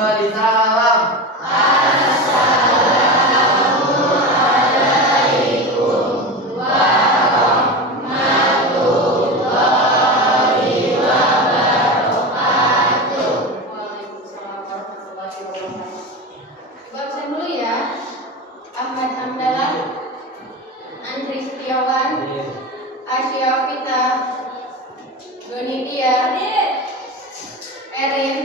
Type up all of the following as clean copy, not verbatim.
kembali salam. Baca dulu ya. Ahmad Hamdalah, Andri Setiawan, Asya Fita, Donidia, Erin,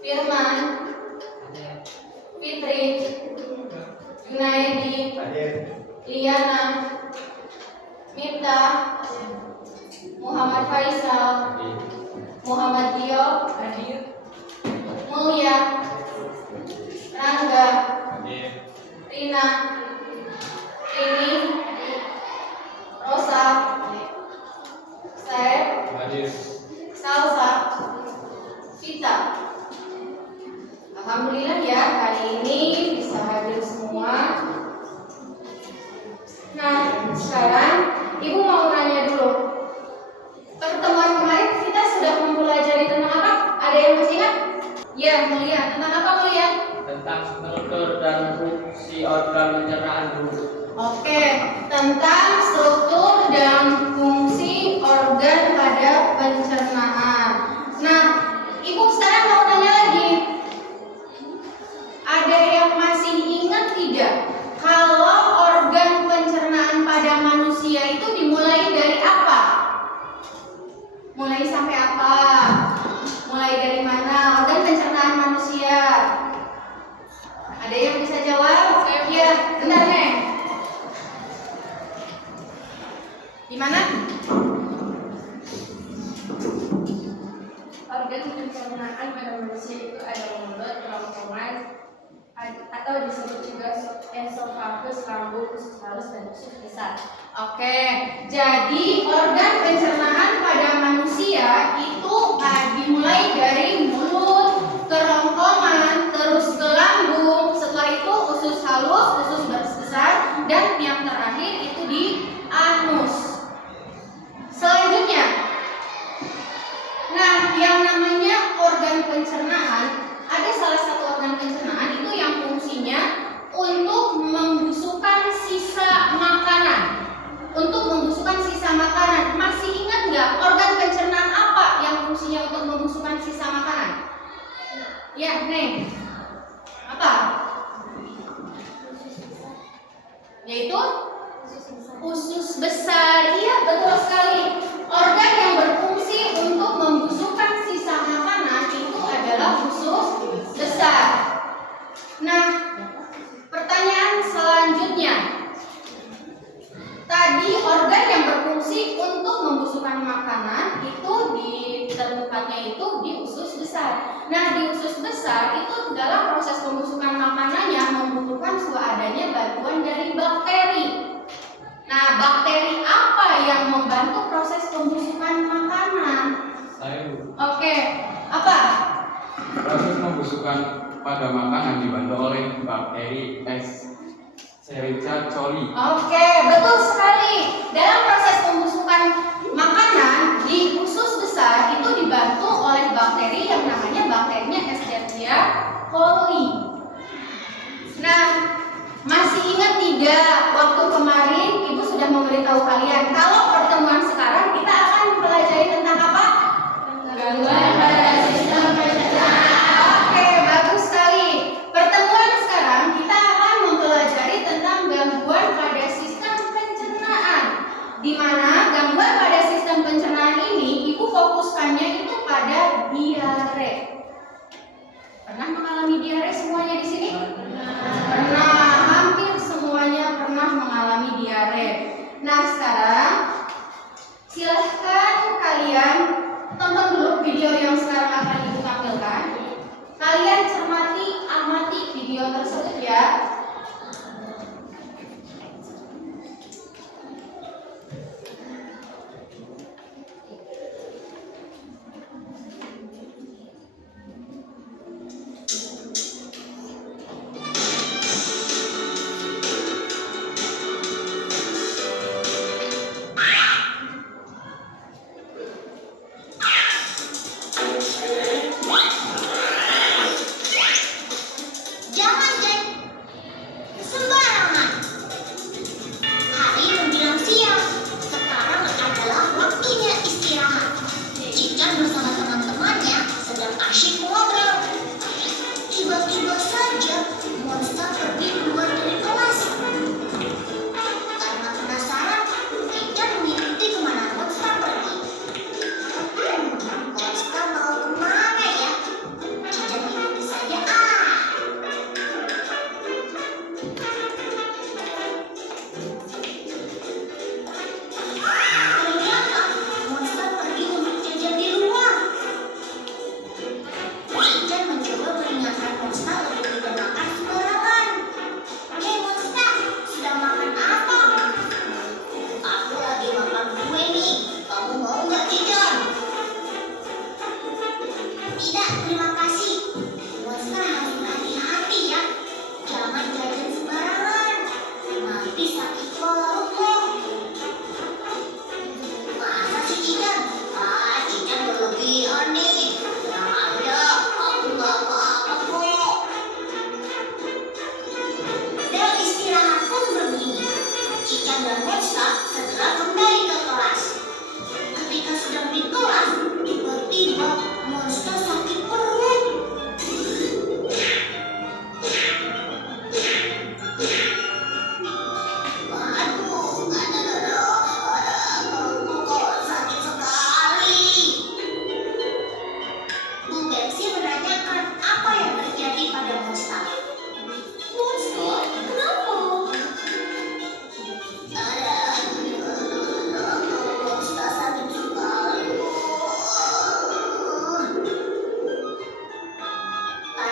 Firman, Fitri, Junaidi, Liana, Mita, Muhammad Faisal, Muhammad Dio, Mulia, Rangga, Rina, Rini, Rosa, Saeb, Salsa, Vita. Alhamdulillah ya, hari ini bisa hadir semua. Nah, sekarang Ibu mau nanya dulu. Pertemuan kemarin kita sudah mempelajari tentang apa? Ada yang masih ingat? Ya, Mulia. Tentang apa, Mulia? Tentang struktur dan fungsi organ pencernaan dulu. Oke, tentang struktur dan fungsi organ pada pencernaan. Nah, Ibu sekarang mau nanya lagi. Ada yang masih ingat tidak? Kalau organ pencernaan pada manusia itu dimulai dari apa? Mulai sampai apa? Mulai dari mana? Organ pencernaan manusia. Ada yang bisa jawab? Iya, benar, Neng. Di mana? Organ pencernaan pada manusia itu ada mulut, kerongkongan, atau disebut juga esofagus, lambung, usus halus, dan usus besar. Oke, jadi organ pencernaan pada manusia itu dimulai dari mulut, kerongkongan, terus ke lambung, setelah itu usus halus, usus besar, dan yang terakhir itu di anus. Selanjutnya, nah yang namanya organ pencernaan, ada salah satu organ pencernaan itu yang fungsinya untuk membusukkan sisa makanan. Untuk membusukkan sisa makanan. Masih ingat nggak organ pencernaan apa yang fungsinya untuk membusukkan sisa makanan? Ya, Neng. Apa? Yaitu usus besar. Iya, betul sekali. Organ yang berfungsi untuk membusukkan sisa makanan itu adalah usus besar. Nah, pertanyaan selanjutnya. Tadi organ yang berfungsi untuk membusukkan makanan itu di tempatnya itu di usus besar. Nah, di usus besar itu dalam proses pembusukan makanannya membutuhkan adanya bantuan dari bakteri. Nah, bakteri apa yang membantu proses pembusukan makanan? Oke, apa? Proses pembusukan pada makanan dibantu oleh bakteri Escherichia coli. Oke, betul sekali. Dalam proses pembusukan makanan di usus besar itu dibantu oleh bakteri yang namanya bakterinya Escherichia coli. Nah, masih ingat tidak waktu kemarin Ibu sudah memberitahu kalian kalau pertemuan sekarang kita akan mempelajari tentang apa? Gangguan pada sistem pencernaan. Oke, bagus sekali. Pertemuan sekarang kita akan mempelajari tentang gangguan pada sistem pencernaan. Di mana gangguan pada sistem pencernaan ini Ibu fokuskannya itu pada diare. Pernah mengalami diare semuanya di sini? Pernah, hampir semuanya pernah mengalami diare. Nah, sekarang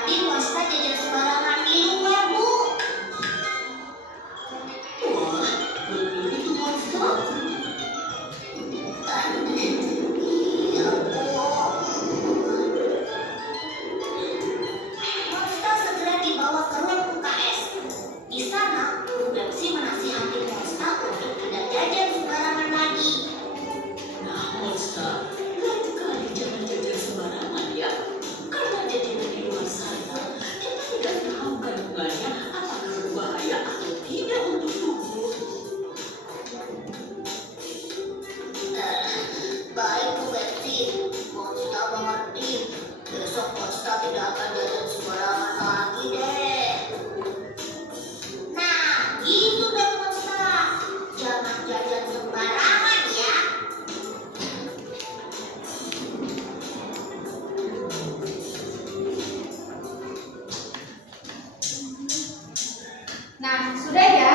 tadi monster jajan sembarangan di luar, Bu. Wah, betul itu monster? Iya, Bu. Monster segera dibawa ke ruang UKS. Di sana, Bu Pepsi menasihati monster untuk tidak jajan sembarangan lagi. Nah, monster, lain kali jangan jajan sembarangan ya. Karena jajanan di luar sana, kita tidak tahu kandungannya apakah berbahaya atau tidak untuk tubuh. Baik, Bu Pepsi. Monster mengerti. Besok monster tidak akan jajan sembarangan lagi deh. Nah, gitu dong monster. Jangan jajan sembarangan ya. Nah, sudah ya?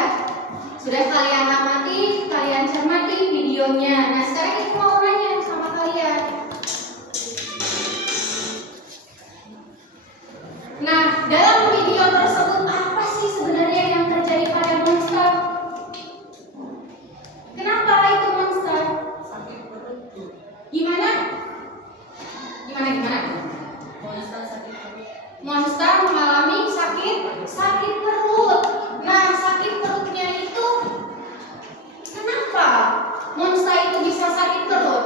Sudah kalian amati, kalian cermati videonya. Nah, sekarang ibu mau nanya sama kalian. Nah, dalam video tersebut apa sih sebenarnya yang terjadi pada monster? Kenapa itu monster? Sakit perut, Bu. Gimana? Gimana? Monster sakit perut. Monster mengalami sakit perut. Nah, sakit perutnya itu kenapa monster itu bisa sakit perut?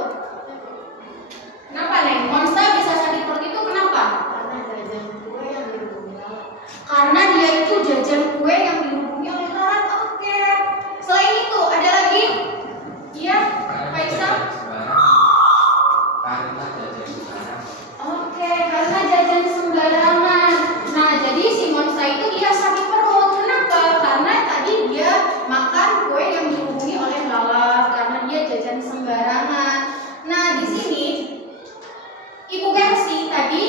Kenapa, Neng? Monster bisa sakit perut itu kenapa? Karena dia itu jajan kue yang dihubungi oleh lalat. Oke. Selain itu ada lagi? Iya, Faisal? Karena jajan sembarangan. Oke, karena jajan sembarangan. Nah, jadi si monster itu dia sakit perut. Kenapa? Karena tadi dia makan kue yang dihubungi oleh lalat karena dia jajan sembarangan. Nah, di sini Ibu Gersi tadi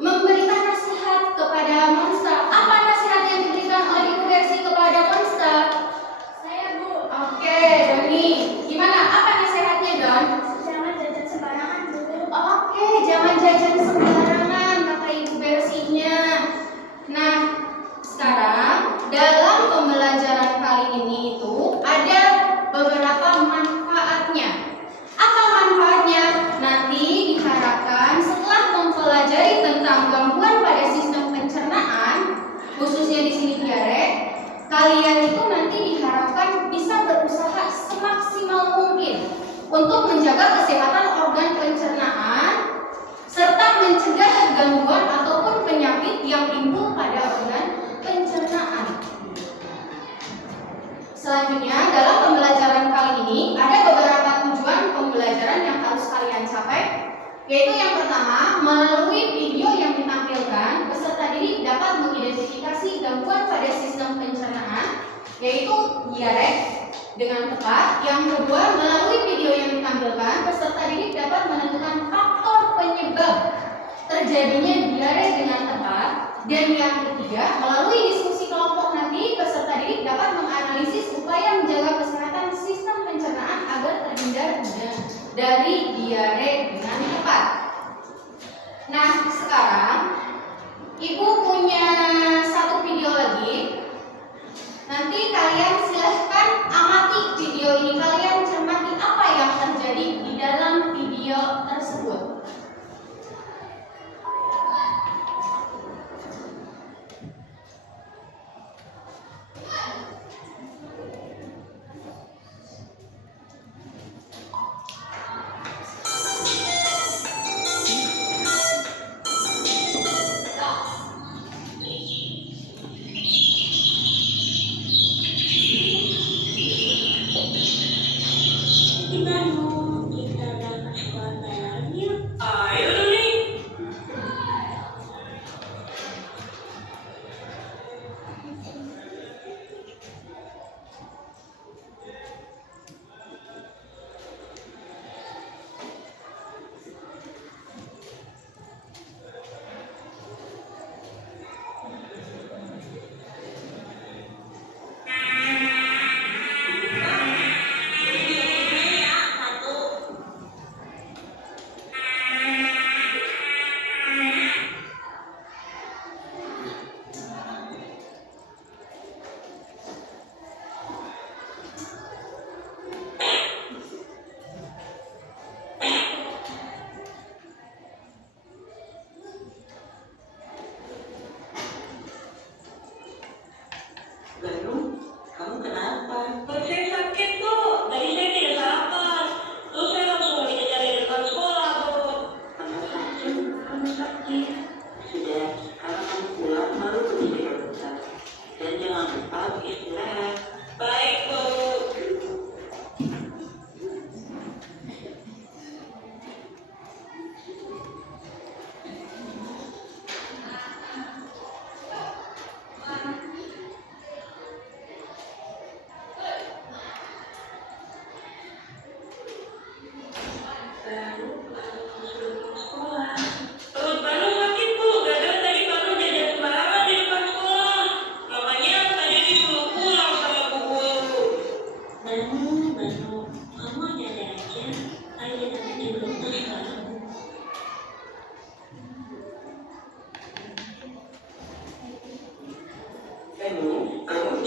memberikan nasihat kepada monster. Apa nasihat yang diberikan oleh Ibu Gersi kepada monster? Saya, Bu. Oke, Doni. Gimana? Apa nasihatnya, Don? Jangan jajan sembarangan, Bu. Oke, jangan jajan sembarangan, kata Ibu Bersinya. Nah, sekarang dalam pembelajaran kali ini itu ada beberapa manfaatnya. Apa manfaatnya? Nanti diharapkan setelah mempelajari tentang gangguan pada sistem pencernaan, khususnya di sini diare, kalian itu nanti diharapkan bisa berusaha semaksimal mungkin untuk menjaga kesehatan organ pencernaan serta mencegah gangguan ataupun penyakit yang timbul pada organ pencernaan. Selanjutnya, dalam pembelajaran kali ini ada beberapa tujuan pembelajaran yang harus kalian capai, yaitu yang pertama, melalui video yang ditampilkan, peserta didik dapat mengidentifikasi gangguan pada sistem pencernaan, yaitu diare dengan tepat. Yang kedua, melalui video yang ditampilkan, peserta didik dapat menentukan faktor penyebab terjadinya diare dengan tepat. Dan yang ketiga, melalui diskusi kelompok nanti, peserta didik dapat menganalisis upaya menjaga kesehatan sistem pencernaan agar terhindar dari diare dengan tepat. Nah, sekarang Ibu punya satu video lagi. Nanti kalian silahkan amati video ini, kalian cermati apa yang terjadi di dalam video tersebut.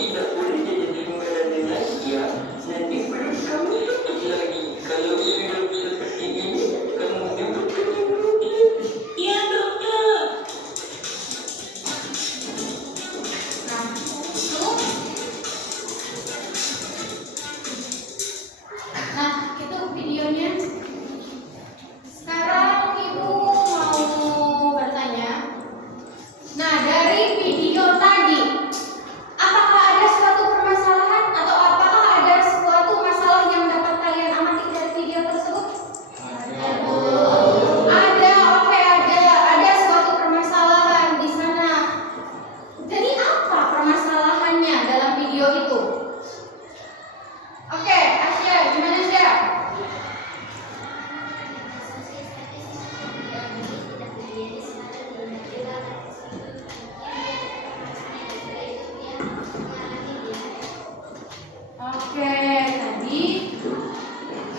tidak boleh jadi timbangan lagi ya. Nanti perut kamu sakit lagi. Kalau hidup seperti ini, kamu dapat penyakit. Ya dokter. Nah, itu videonya. Sekarang Ibu mau bertanya. Nah, dari video tadi, apakah ada suatu permasalahan atau apakah ada suatu masalah yang dapat kalian amati dari video tersebut? Ada, oke, ada suatu permasalahan di sana. Jadi apa permasalahannya dalam video itu? Oke, Asya, gimana Asya? Oke, tadi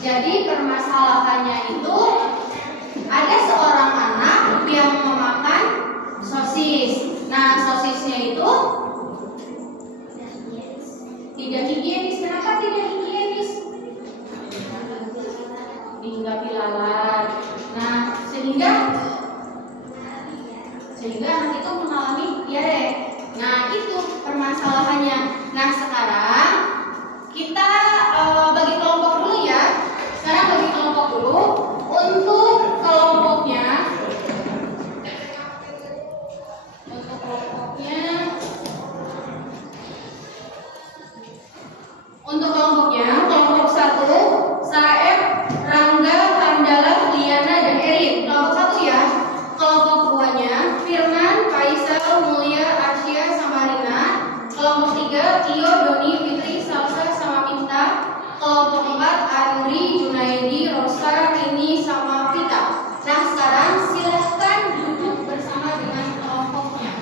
jadi permasalahannya itu ada seorang anak yang memakan sosis. Nah, sosisnya itu tidak higienis. Kenapa tidak higienis? Dihinggapi lalat. Nah, sehingga anak itu mengalami diare. Nah, itu permasalahannya. Nah, sekarang kita bagi kelompok dulu ya. Sekarang bagi kelompok dulu. Untuk kelompoknya, kelompok 1, Saeb, Rangga, Handala, Liana, dan Erin. Kelompok 1 ya. Kelompok 2-nya Firman, Faisal, Mulia, Arsya, Samarina. Kelompok 3 Tio, Doni, Fitri, Salsa, sama Minta. Kelompok 4 Andri, Junaidi, Rosa, Rini, sama Vita. Nah, sekarang silahkan duduk bersama dengan kelompoknya.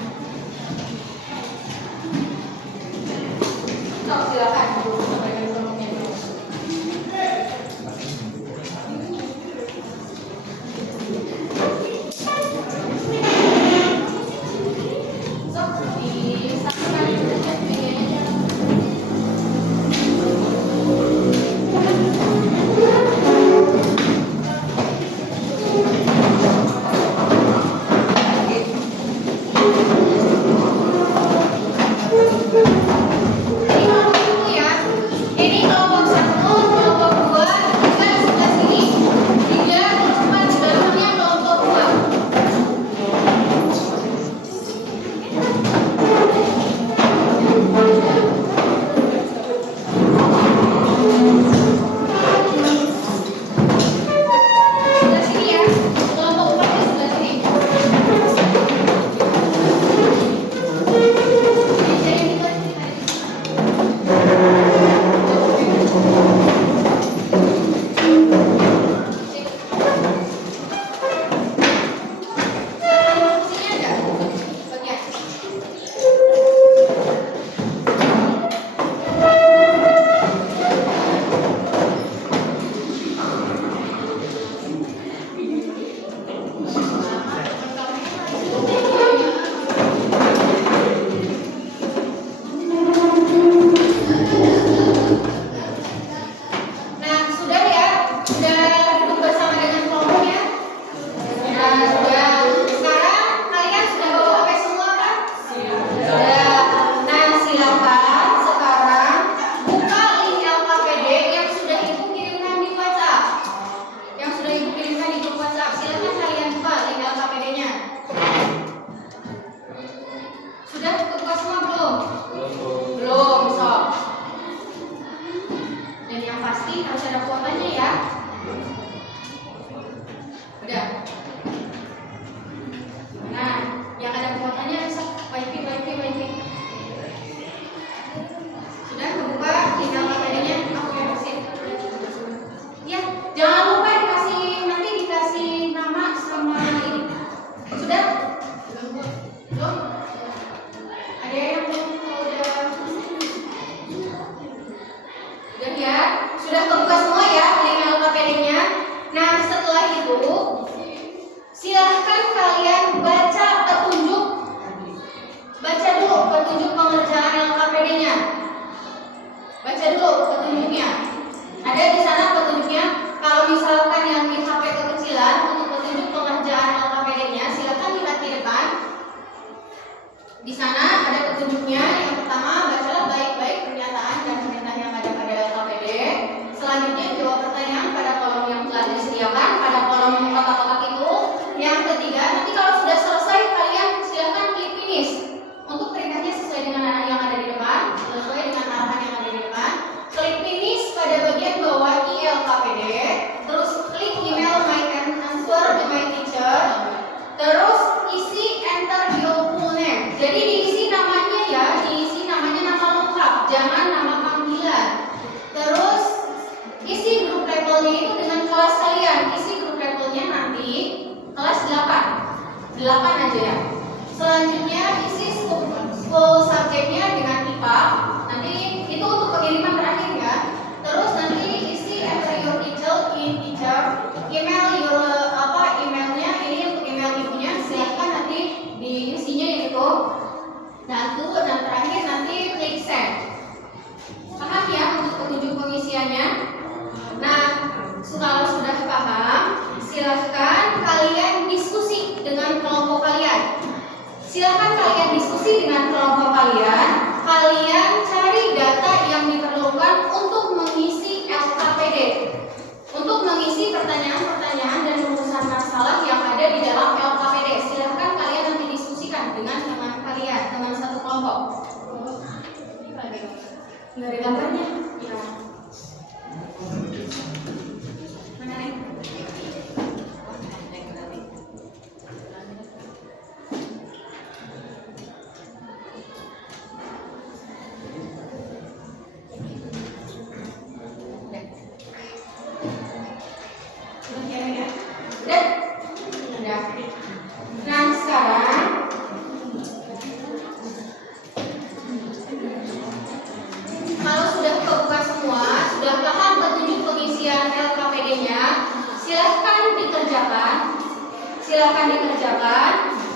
Silakan duduk bersama dengan kelompoknya dulu. Baca dulu petunjuk pengerjaan LKPD-nya. Di sana ada petunjuknya. Yang pertama, bacalah baik-baik pernyataan dan perintah yang ada pada LKPD. Selanjutnya, jawab pertanyaan pada kolom yang telah disediakan pada kolom kotak-kotak itu. Yang ketiga, nanti kalau sudah selesai kalian silahkan klik finish. Untuk perintahnya sesuai dengan arah yang ada di depan, sesuai dengan arahan yang ada di depan. Klik finish pada bagian bawah ILKPD. Terus klik email my answer to my teacher. Terus isi enter your full name. Jadi diisi namanya ya, diisi namanya nama lengkap, jangan nama panggilan. Terus isi grup levelnya itu dengan kelas kalian. Isi grup levelnya nanti kelas 8 aja ya. Selanjutnya isi school subjeknya dengan IPA. Nanti itu untuk pengiriman terakhir ya. Terus nanti isi enter your detail in teacher. Email your emailnya ini untuk email ibunya. Silahkan nanti diisinya itu. Dan terakhir nanti klik send. Paham ya untuk petunjuk pengisiannya? Nah, kalau sudah paham, silahkan kalian diskusi dengan kelompok kalian. Silahkan kalian diskusi dengan kelompok kalian. Kalian cari data yang diperlukan untuk mengisi LKPD, untuk mengisi pertanyaan-pertanyaan dan rumusan masalah yang ada di dalam LKPD. Silahkan kalian nanti diskusikan dengan teman kalian, teman satu kelompok. Nggak ada gambarnya? Ya. Mana nih? Nah, sekarang kalau sudah kebuka semua, sudah paham petunjuk pengisian LKPD-nya, silahkan dikerjakan.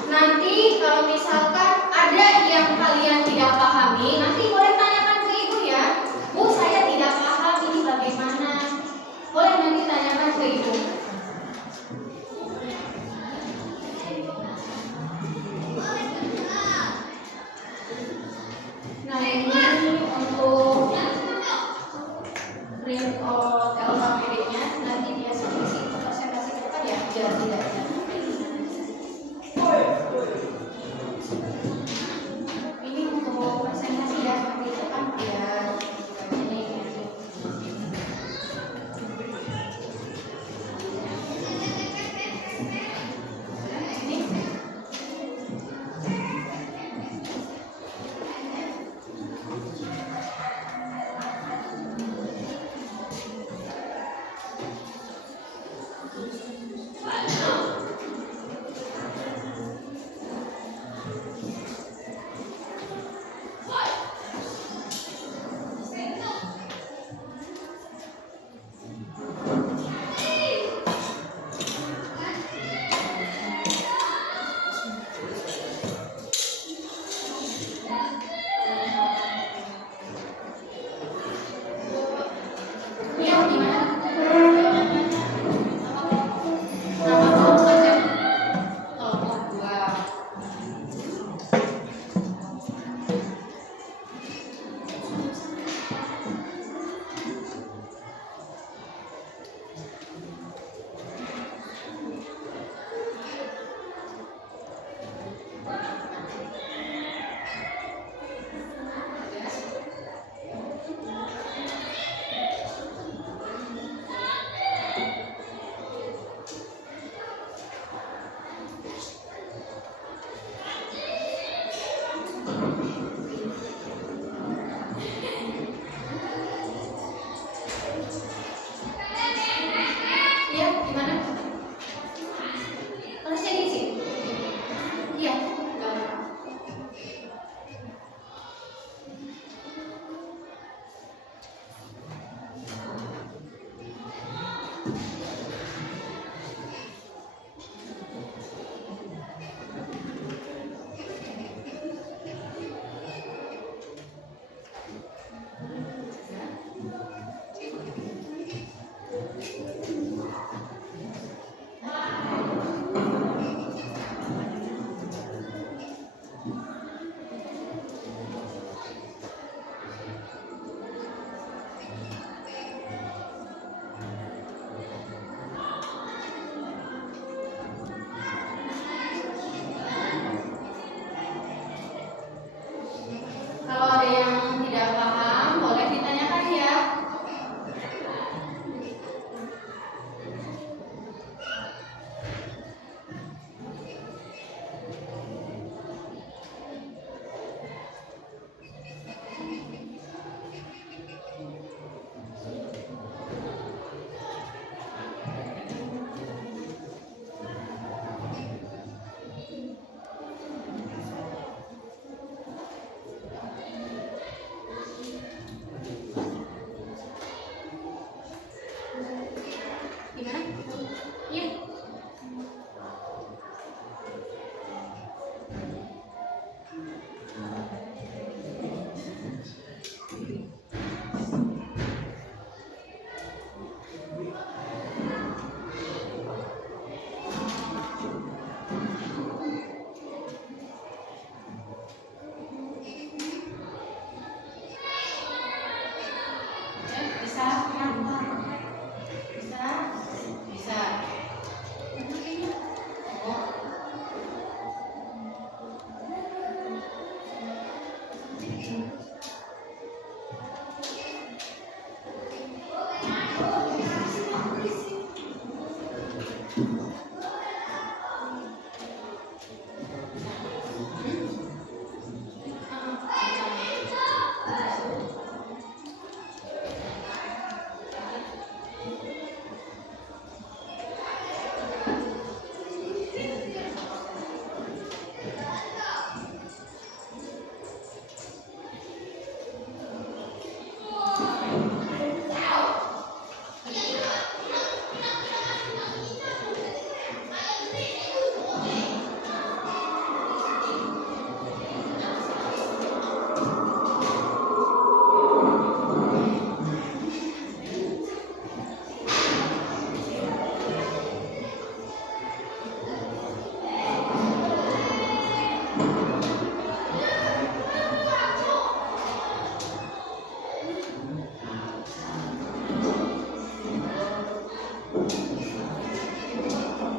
Nanti kalau misalkan ada yang kalian tidak pahami, nanti boleh tanyakan ke ibu ya. Bu, saya tidak paham ini bagaimana. Boleh nanti tanyakan ke ibu. Nah, ini untuk print out LKPD-nya nanti dia isi presentasi ke depan ya, biar tidak.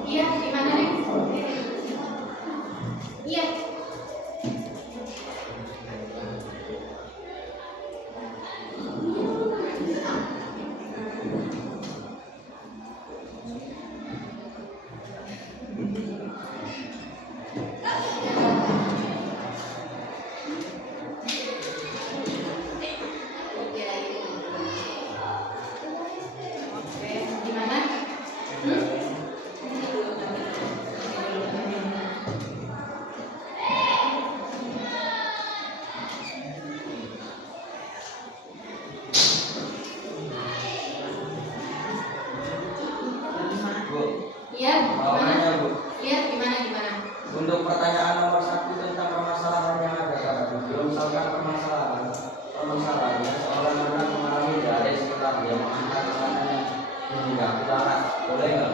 Iya, gimana nih? Iya. Oke, gimana? Bu, Iya, mau gimana? nanya Bu. Iya, gimana? Untuk pertanyaan nomor 1 tentang permasalahan yang ada tadi, belum misalkan permasalahannya seorang anak mengalami diare setelah dia mengangkat makanannya hingga kelaran, boleh nggak?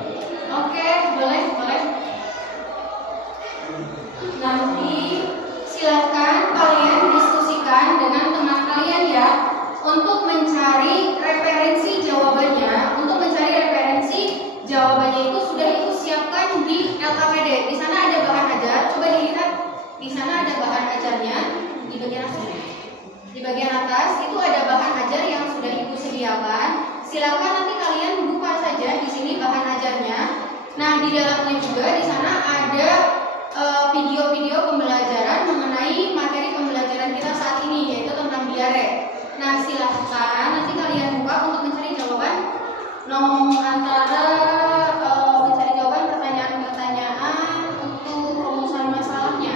Oke, boleh. Nanti silahkan kalian diskusikan dengan teman kalian ya untuk mencari referensi jawabannya. Untuk mencari referensi jawabannya itu sudah ibu siapkan di LKPD. Di sana ada bahan ajar. Coba dilihat. Di sana ada bahan ajarnya di bagian atas. Di bagian atas itu ada bahan ajar yang sudah ibu sediakan. Silakan nanti kalian buka saja di sini bahan ajarnya. Nah, di dalamnya juga di sana ada video-video pembelajaran mengenai materi pembelajaran kita saat ini, yaitu tentang diare. Nah, silahkan nanti kalian buka untuk mencari jawaban antara mencari jawaban pertanyaan-pertanyaan untuk rumusan masalahnya.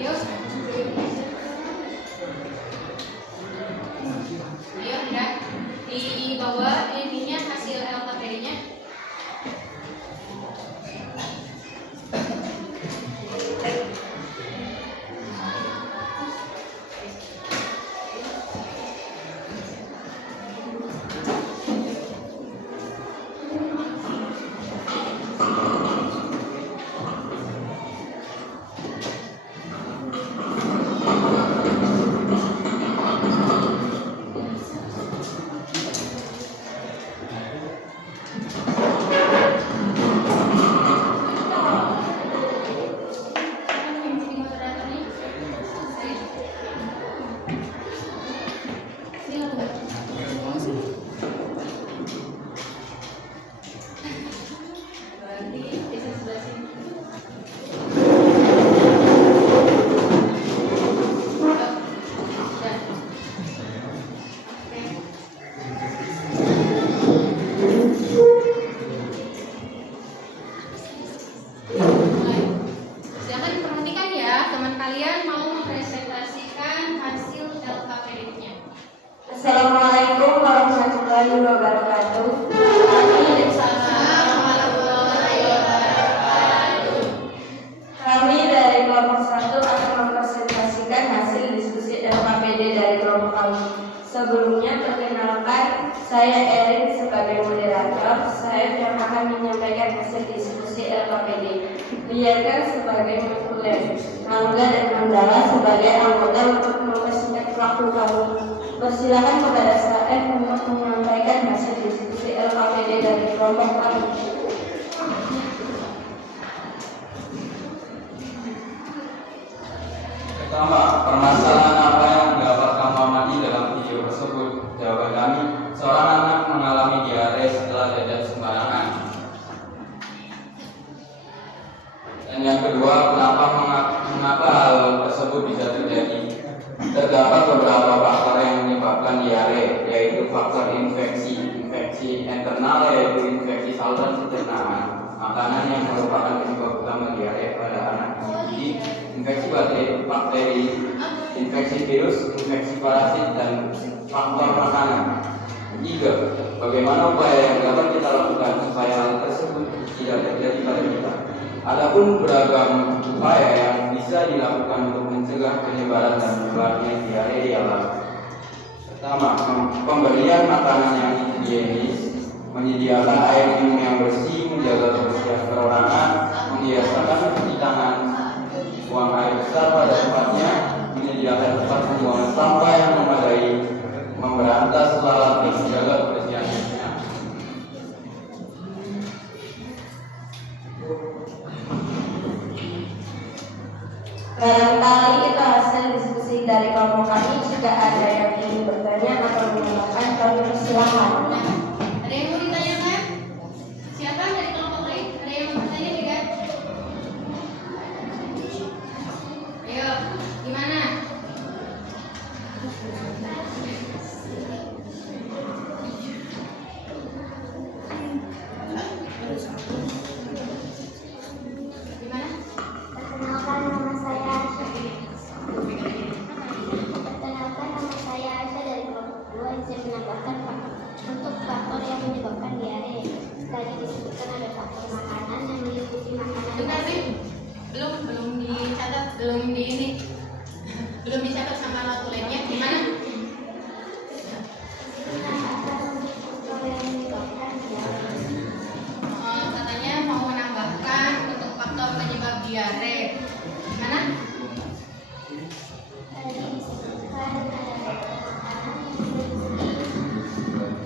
Ayo, ya. Di bawah ininya hasil LKPD-nya. Silakan diperhatikan ya, teman kalian mau mempresentasikan hasil LKPD-nya. Assalamualaikum warahmatullahi wabarakatuh. Waalaikumsalam warahmatullahi wabarakatuh. Kami dari kelompok 1 akan mempresentasikan hasil diskusi LKPD dari kelompok kami. Sebelumnya perkenalkan, saya Erin sebagai moderator. Saya akan menyampaikan hasil diskusi LKPD. Biarkan sebagai pengkulen, Angga dan Mandala sebagai anggota untuk mempersingkat waktu kami. Persilakan kepada Saeb untuk menyampaikan hasil diskusi LKPD dari kelompok kami. Pertama, permasalahan apa yang dapat kamu amati dalam video tersebut? Jawaban kami, seorang anak mengalami diare setelah jajan sembarangan. Dan yang kedua, mengapa hal tersebut bisa terjadi? Terdapat beberapa faktor yang menyebabkan diare, yaitu faktor infeksi internal, yaitu infeksi saluran pencernaan, makanan yang merupakan penyebab utama diare pada anak. Jadi, infeksi bakteri, infeksi virus, infeksi parasit, dan faktor makanan. Ketiga, bagaimana upaya yang dapat kita lakukan supaya hal tersebut tidak terjadi pada kita? Adapun beragam upaya yang bisa dilakukan untuk mencegah penyebaran dan menyebarnya diare ialah: pertama, pemberian makanan yang higienis, menyediakan air minum yang bersih, menjaga kebersihan perorangan, membiasakan mencuci tangan, buang air besar pada tempatnya, menyediakan tempat pembuangan sampah yang memadai, memberantas lalat dan menjaga kebersihannya. Barangkali itu hasil diskusi dari kelompok kami. Jika ada yang ingin bertanya atau menambahkan, kami persilahkan. Ada yang mau ditanyakan? Siapa dari kelompok lain? Ada yang mau bertanya tidak? Ayo, gimana? Gimana? Perkenalkan nama saya Aisyah. Dari kelompok 2 yang saya menambahkan untuk faktor yang menyebabkan diare. Tadi disebutkan ada faktor makanan yang meliputi makanan. Bentar nih, belum dicatat, belum dicatat sama notulennya. Gimana? Faktor yang menyebabkan diare. Katanya mau menambahkan untuk faktor penyebab diare. Gimana? Tadi disebutkan ada faktor makanan yang meliputi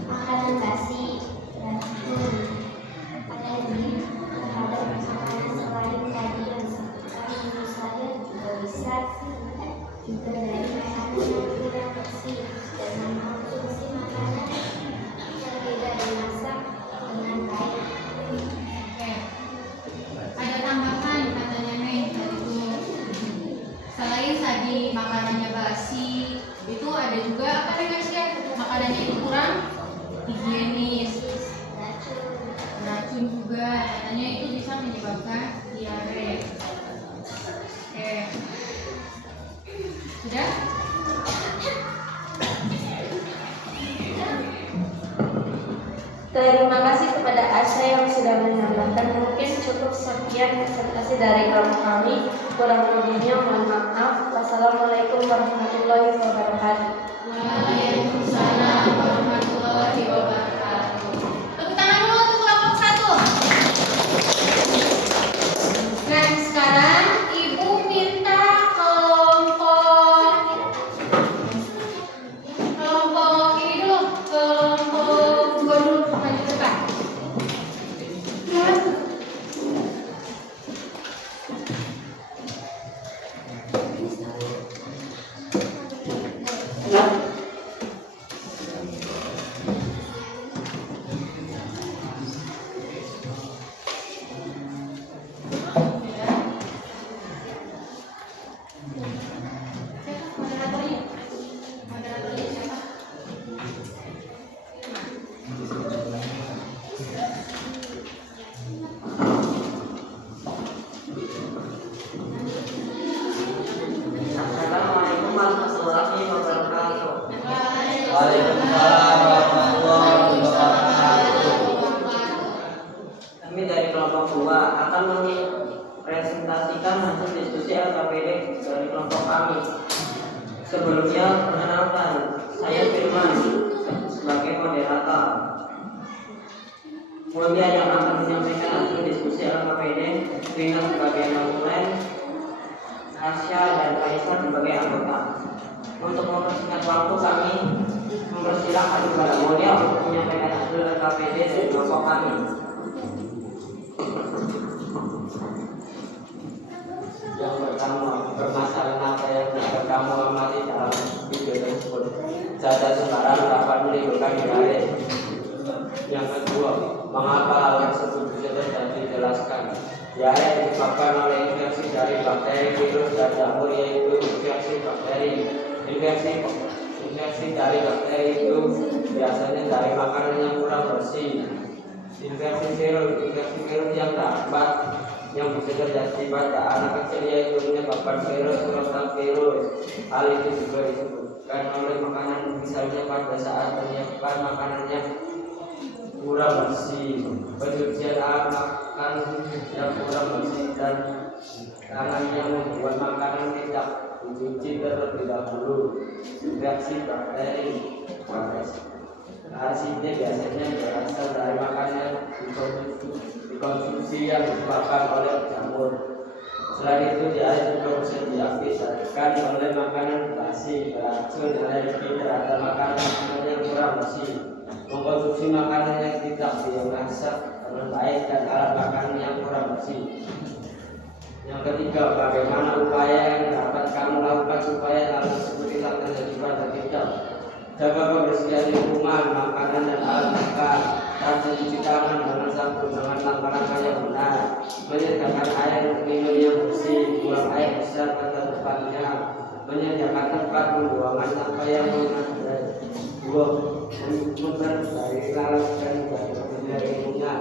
makanan basi, racun, alergi terhadap makanan selain tadi yang disebutkan menurut saya juga bisa juga dari makanan yang tidak bersih dan mengkonsumsi makanan yang tidak dimasak dengan baik. Oke. Ada tambahan katanya nih dari dulu. Selain tadi makanannya basi, itu ada juga apa nih guys ya? Makanannya itu kurang higienis, racun juga. Katanya itu bisa menyebabkan diare. Oke. Sudah? Terima kasih kepada Asya yang sudah menambahkan. Mungkin cukup sekian presentasi dari kelompok kami. Kurang lebihnya mohon maaf. Wassalamualaikum warahmatullahi wabarakatuh. Waalaikumsalam warahmatullahi wabarakatuh. Tepuk tangan dulu untuk kelompok 1. Nah, sekarang Ibu minta kelompok ini dulu, kelompok gua dulu maju ke depan. Siapa moderatornya? Moderatornya siapa? Assalamualaikum warahmatullahi wabarakatuh. Waalaikumsalam warahmatullahi wabarakatuh. Kami dari kelompok 2 akan mempresentasikan hasil diskusi LKPD dari kelompok kami. Sebelumnya, perkenalkan, saya Firman sebagai moderator. Kemudian yang akan menyampaikan hasil diskusi LKPD dengan sebagai non-lain, Asya dan Faisal sebagai anggota. Untuk mempersingkat waktu, kami mempersilahkan kepada Mulia untuk menyampaikan hasil LKPD dari kelompok kami. Yang pertama, permasalahan apa yang dapat kamu amati dalam video tersebut? Cacat sembarang dapat menimbulkan diare. Yang kedua, mengapa hal tersebut bisa terjadi? Jelaskan. Diare disebabkan oleh infeksi dari bakteri, virus, dan jamur, yaitu infeksi bakteri. Infeksi dari bakteri itu biasanya dari makanan yang kurang bersih. Infeksi virus yang bisa terjadi pada anak kecil yaitu menyebabkan virus rotavirus. Hal itu juga disebabkan oleh makanan, misalnya pada saat menyiapkan makanan yang kurang bersih, pencucian alat makan yang kurang bersih, dan tangan yang membuat makanan tidak dicuci terlebih dahulu. Infeksi bakteri asidnya biasanya berasal dari makanan dikonsumsi yang disebabkan oleh jamur. Selain itu, diare juga bisa diakibatkan oleh makanan basi, beracun, alergi terhadap makanan yang kurang bersih, mengkonsumsi makanan yang tidak dimasak dengan baik, dan alat makanan yang kurang bersih. Yang ketiga, bagaimana upaya yang dapat kamu lakukan supaya hal tersebut tidak terjadi pada kita? Jaga kebersihan lingkungan, makanan, dan alat makan. Rajin cuci tangan dengan sabun dengan langkah-langkah yang benar. Menyediakan air minum yang bersih, buang air besar pada tempatnya. Menyediakan tempat pembuangan sampah yang memadai. Muter dari laut dan dari kebersihan lingkungan.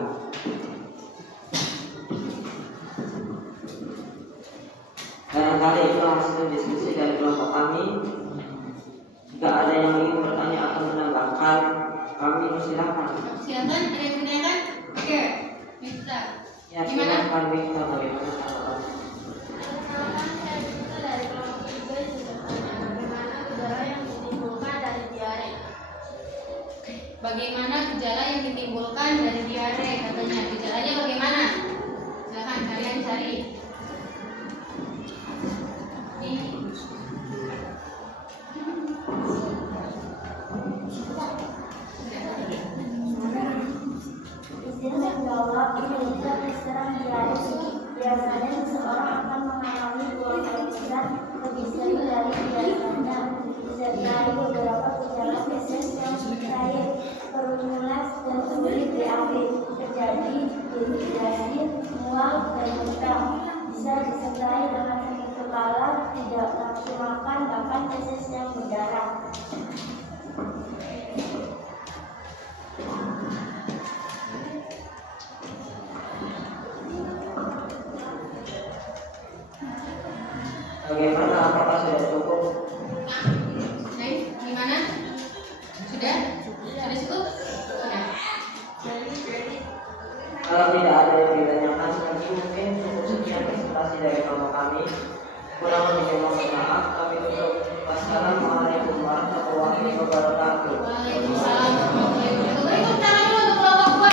Barangkali itu hasil diskusi dari kelompok kami. Jika ada yang ingin bertanya atau menambahkan, kami persilakan. Silakan, ada yang menanyakan? Oke, Mifta. Ya, Gimana? silakan Mifta, bagaimana tanggapan? Perkenalkan, saya Jessica dari kelompok 3 juga tanya bagaimana gejala yang ditimbulkan dari diare. Bagaimana gejala yang ditimbulkan dari diare? Katanya gejalanya bagaimana? Silakan kalian cari. Izin menjawab, Indonesia terserang diare. Biasanya seseorang akan mengalami buang air besar lebih sering dari biasanya, disertai beberapa gejala feses yang cair, perumulas, dan sulit BAB, terjadi dehidrasi, mual, dan muntah. Bisa disertai dengan sakit kepala, tidak nafsu makan, bahkan feses yang berdarah. Bagaimana, apakah sudah cukup Gimana? Sudah? Sudah cukup? Sudah. Kalau tidak ada yang ditanyakan lagi, mungkin cukup sekian presentasi dari kelompok kami. Kurang lebihnya mohon maaf. Kami tutup. Wassalamualaikum warahmatullahi wabarakatuh. Waalaikumsalam warahmatullahi wabarakatuh. Berikan tangan dulu untuk kelompok 2.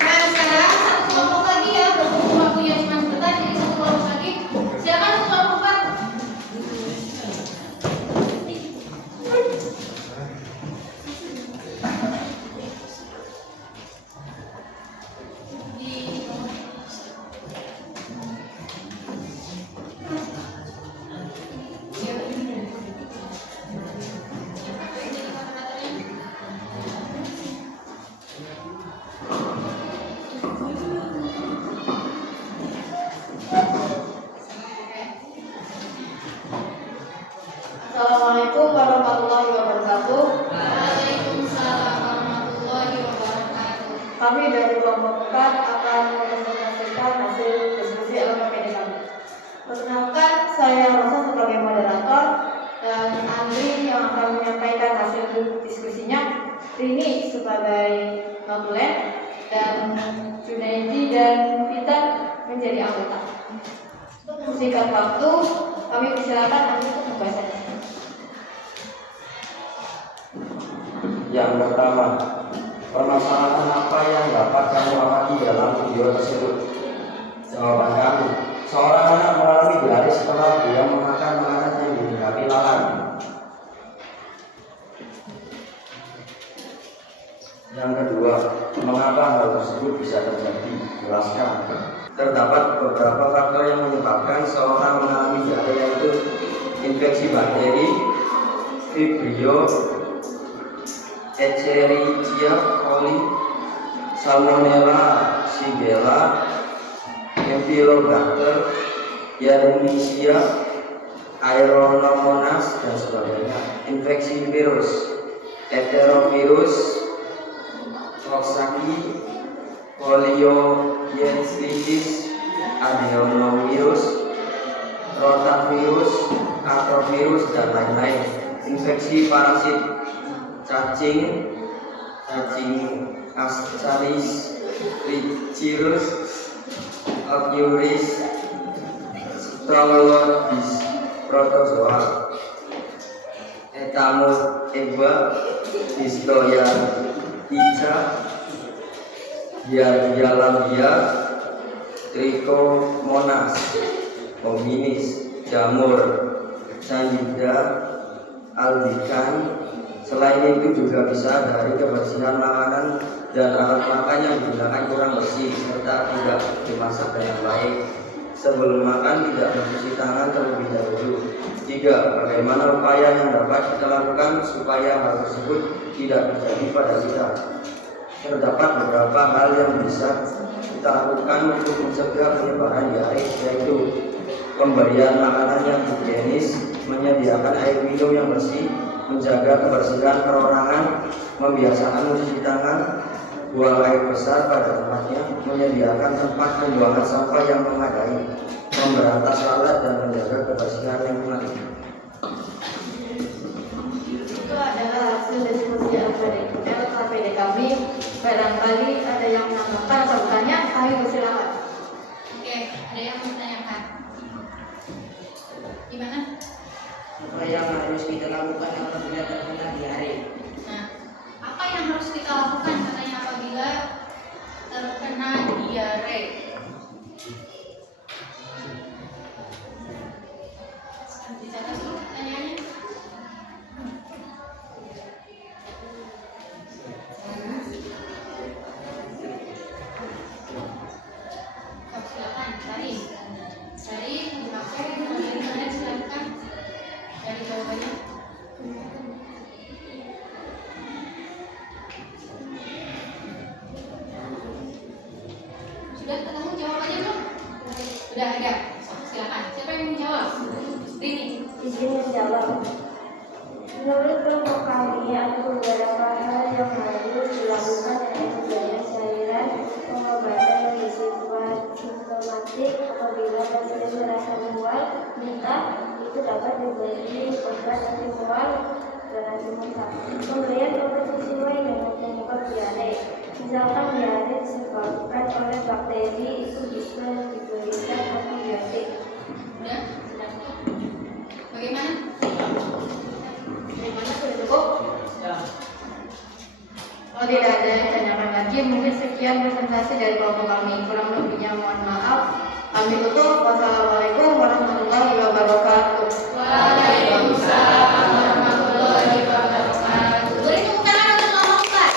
Nah, sekarang satu kelompok lagi ya. Berhubung waktunya cuma sebentar, jadi satu kelompok lagi. Silakan untuk kelompok 4. Assalamualaikum warahmatullahi wabarakatuh. Waalaikumsalam warahmatullahi wabarakatuh. Kami dari kelompok 4 akan mempresentasikan hasil diskusi LKPD kami. Perkenalkan, saya Rosa sebagai moderator dan Andri yang akan menyampaikan hasil diskusinya, Rini sebagai notulen, dan Junaidi dan Vita menjadi anggota. Untuk mempersingkat waktu, kami persilakan Andri untuk membahasnya. Yang pertama, permasalahan apa yang dapat kamu amati dalam video tersebut? Jawaban kamu, seorang anak mengalami diare setelah dia memakan makanan yang dihinggapi lalat. Yang kedua, mengapa hal tersebut bisa terjadi? Jelaskan. Terdapat beberapa faktor yang menyebabkan seorang mengalami diare, yaitu infeksi bakteri, Vibrio, Escherichia coli, Salmonella, Shigella, Campylobacter, Yarnisia, Aeromonas, dan sebagainya. Infeksi virus, Enterovirus, Coxsackie, Poliomyelitis, Adenovirus, Rotavirus, Arthrovirus, dan lain-lain. Infeksi parasit, cacing Ascaris, Lichirus, Ocuris, Strongylodis, Protozoa, Etamoeba, Dystoya, Ica, Giardia lambia, Trichomonas, hominis, jamur, candida, albican. Selain itu juga bisa dari kebersihan makanan dan alat makan yang digunakan kurang bersih serta tidak dimasak dengan baik. Sebelum makan tidak mencuci tangan terlebih dahulu. 3. Bagaimana upaya yang dapat kita lakukan supaya hal tersebut tidak terjadi pada kita? Terdapat beberapa hal yang bisa kita lakukan untuk mencegah penyebaran diare, yaitu pemberian makanan yang higienis, menyediakan air minum yang bersih, menjaga kebersihan perorangan, membiasakan mencuci tangan, buang air besar pada tempatnya, menyediakan tempat pembuangan sampah yang memadai, memberantas lalat, dan menjaga kebersihan lingkungan. Itu adalah hasil diskusi LKPD kami. Barangkali ada yang menambahkan atau bertanya, kami persilakan. Oke, ada yang mau ditanyakan? Gimana? Apa yang harus kita lakukan apabila terkena diare? Nah, apa yang harus kita lakukan katanya apabila terkena diare? Dicatat dulu pertanyaannya. Silakan, cari HP, di internet, silakan cari jawabannya. Sudah ketemu jawabannya belum? Sudah ada. Silakan. Siapa yang menjawab? Rini. Izin menjawab. Menurut kelompok kami, ada beberapa hal yang harus dilakukan yaitu banyak cairan pengobatan yang bersifat simptomatik. Apabila pasien merasa mual, muntah, itu dapat diberi obat anti mual dan anti muntah. Pemberian obat sesuai dengan penyebab diare. Misalkan diare disebabkan oleh bakteri, itu bisa diberikan antibiotik. Udah? Bagaimana? Bagaimana, sudah cukup? Ya. Kalau tidak ada yang ditanyakan lagi, mungkin sekian presentasi dari kelompok kami. Kurang lebihnya mohon maaf. Kami tutup. Wassalamualaikum warahmatullahi wabarakatuh. Waalaikumsalam warahmatullahi wabarakatuh. Beri tepuk tangan untuk kelompok 4.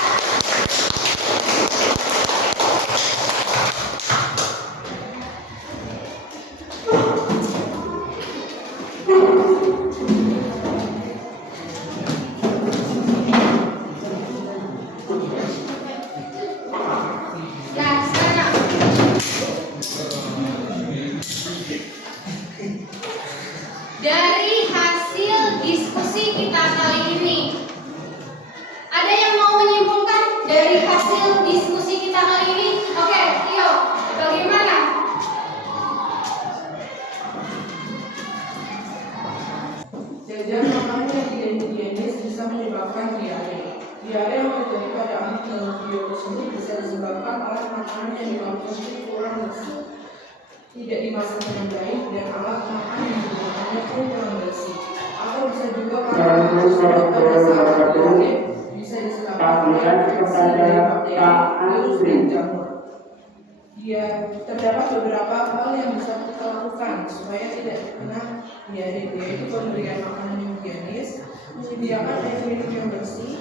Nah, sekarang dari hasil diskusi kita kali ini, ada yang mau menyimpulkan dari hasil diskusi kita kali ini? Oke, Tio, bagaimana? Jajan makanan yang tidak higienis bisa menyebabkan diare. Diare yang terjadi pada anak bio tersebut bisa disebabkan oleh makanan yang dikonsumsi kurang bersih, tidak dimasak dengan baik, dan alat makan yang digunakannya pun kurang bersih. Atau bisa juga karena tersebut pada saat diare bisa disebabkan oleh infeksi dari bakteri, virus, dan jamur. Ya, terdapat beberapa hal yang bisa kita lakukan supaya tidak kena diare, yaitu pemberian makanan yang higienis, menyediakan air minum yang bersih,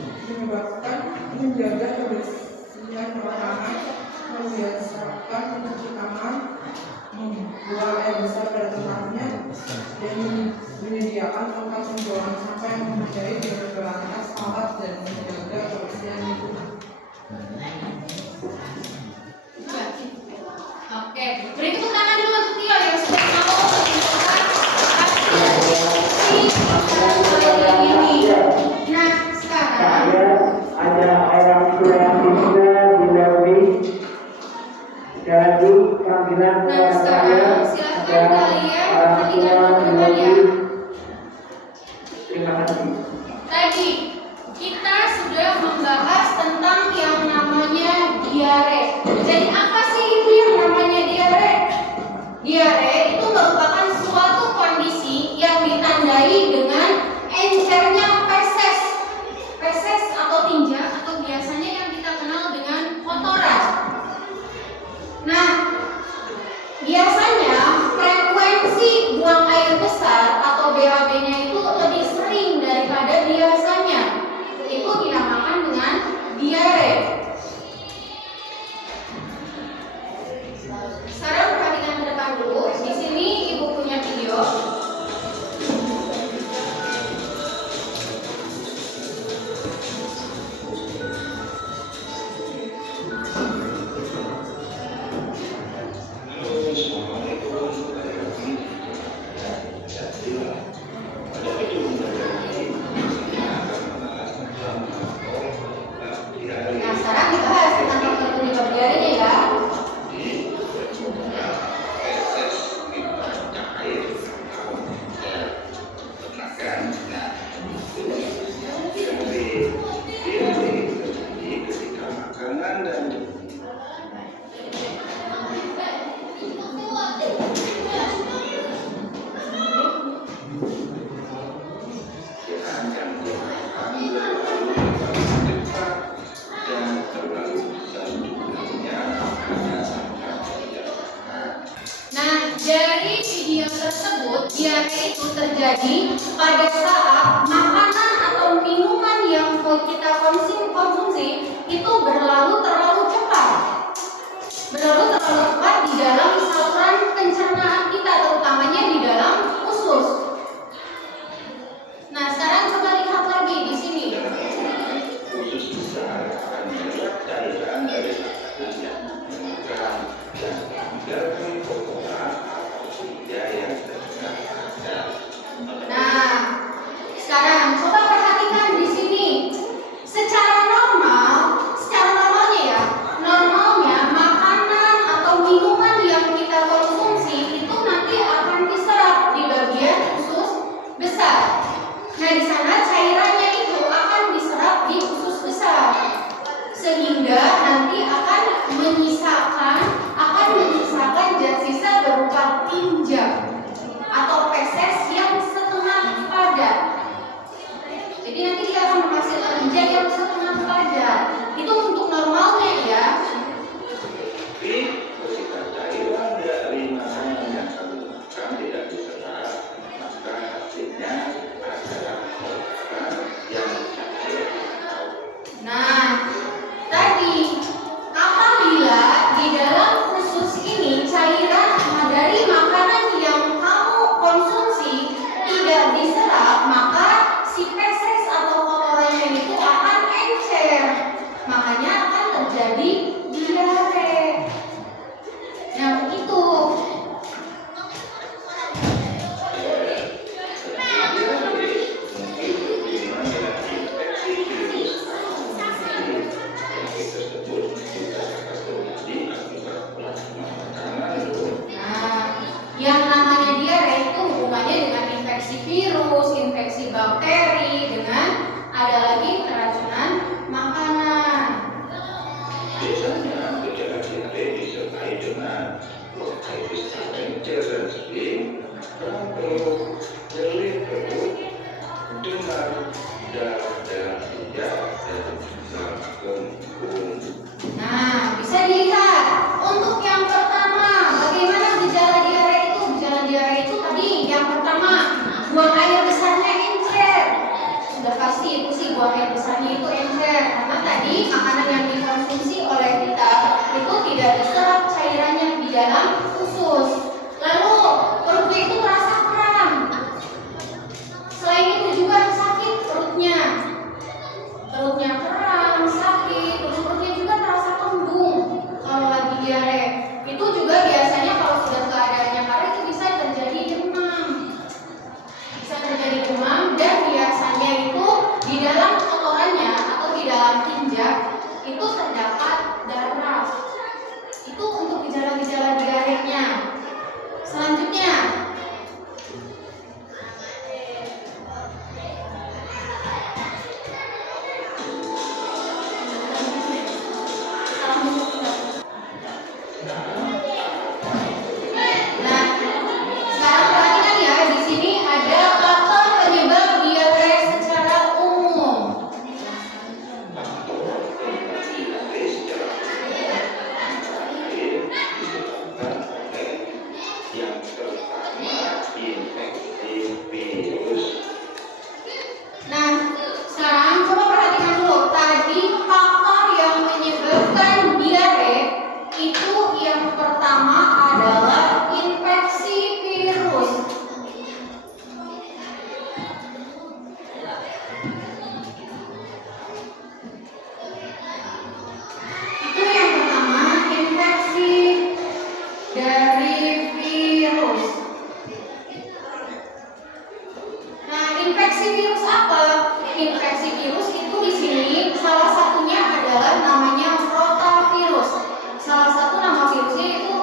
menjaga kebersihan makanan, membiasakan mencuci tangan, membuang air besar pada tempatnya, dan menyediakan tempat pembuangan sampah yang memadai dengan berantas alat dan menjaga kebersihan lingkungan. Oke, beri tepuk tangan dulu untuk Tio yang sudah mau menyimpulkan hasil diskusi kita kali ini. Nah, sekarang ada orang tua siswa dilebih jadi panggilan Nah, sekarang silakan kalian perhatikan teman-teman ya. terima kasih. Tadi kita sudah membahas tentang yang namanya diare. Jadi apa sih itu yang namanya diare? Diare itu merupakan suatu kondisi yang ditandai dengan encernya feses. Feses atau tinja atau biasanya yang kita kenal dengan kotoran. Nah, biasanya frekuensi buang air besar atau BAB-nya itu lebih sering daripada biasanya. Itu dinamakan dengan diare. Sekarang perhatikan ke depan dulu. Di sini ibu punya video. Nah, sekarang dibahas tentang faktor penyebab diarenya ya. Nah, dari video tersebut, diare itu terjadi pada saat makanan atau minuman yang kita konsumsi itu berlalu terlalu cepat. Berlalu terlalu cepat di dalam saluran pencernaan kita, terutamanya di dalam usus. Nah, sekarang coba lihat lagi di sini. Nah, sekarang coba perhatikan virus, infeksi bakteri, dengan ada lagi keracunan makanan. Biasanya gejala diare disertai dengan bronkitis encer dan spleen, batuk, nyeri perut, demam, darah dalam tinja, dan bisa kembung. Nah, bisa dilihat untuk yang pertama, bagaimana gejala diare itu? Gejala diare itu tadi yang pertama, buang air besarnya encer. Sudah pasti itu sih buang air besarnya itu encer, karena tadi makanan yang dikonsumsi oleh kita itu tidak diserap cairannya di dalam usus. Lalu perutnya itu terasa kram. Selain itu juga sakit perutnya. Perutnya kram, sakit, terus perutnya juga terasa kembung kalau lagi diare. Itu juga biasanya kalau sudah keadaannya parah itu bisa terjadi demam. Bisa terjadi demam dan biasanya itu di dalam kotorannya atau di dalam tinja itu terdapat darah. Itu untuk gejala-gejala diarenya. Selanjutnya, nah, sekarang perhatikan ya, di sini ada faktor penyebab diare secara umum. Yang pertama, infeksi virus. Nah, sekarang coba perhatikan dulu. Tadi faktor yang menyebabkan diare itu yang pertama adalah infeksi virus. Itu yang pertama, infeksi dari virus. Nah, infeksi virus apa? Infeksi virus itu di sini salah satunya adalah namanya rotavirus. Salah satu nama virusnya itu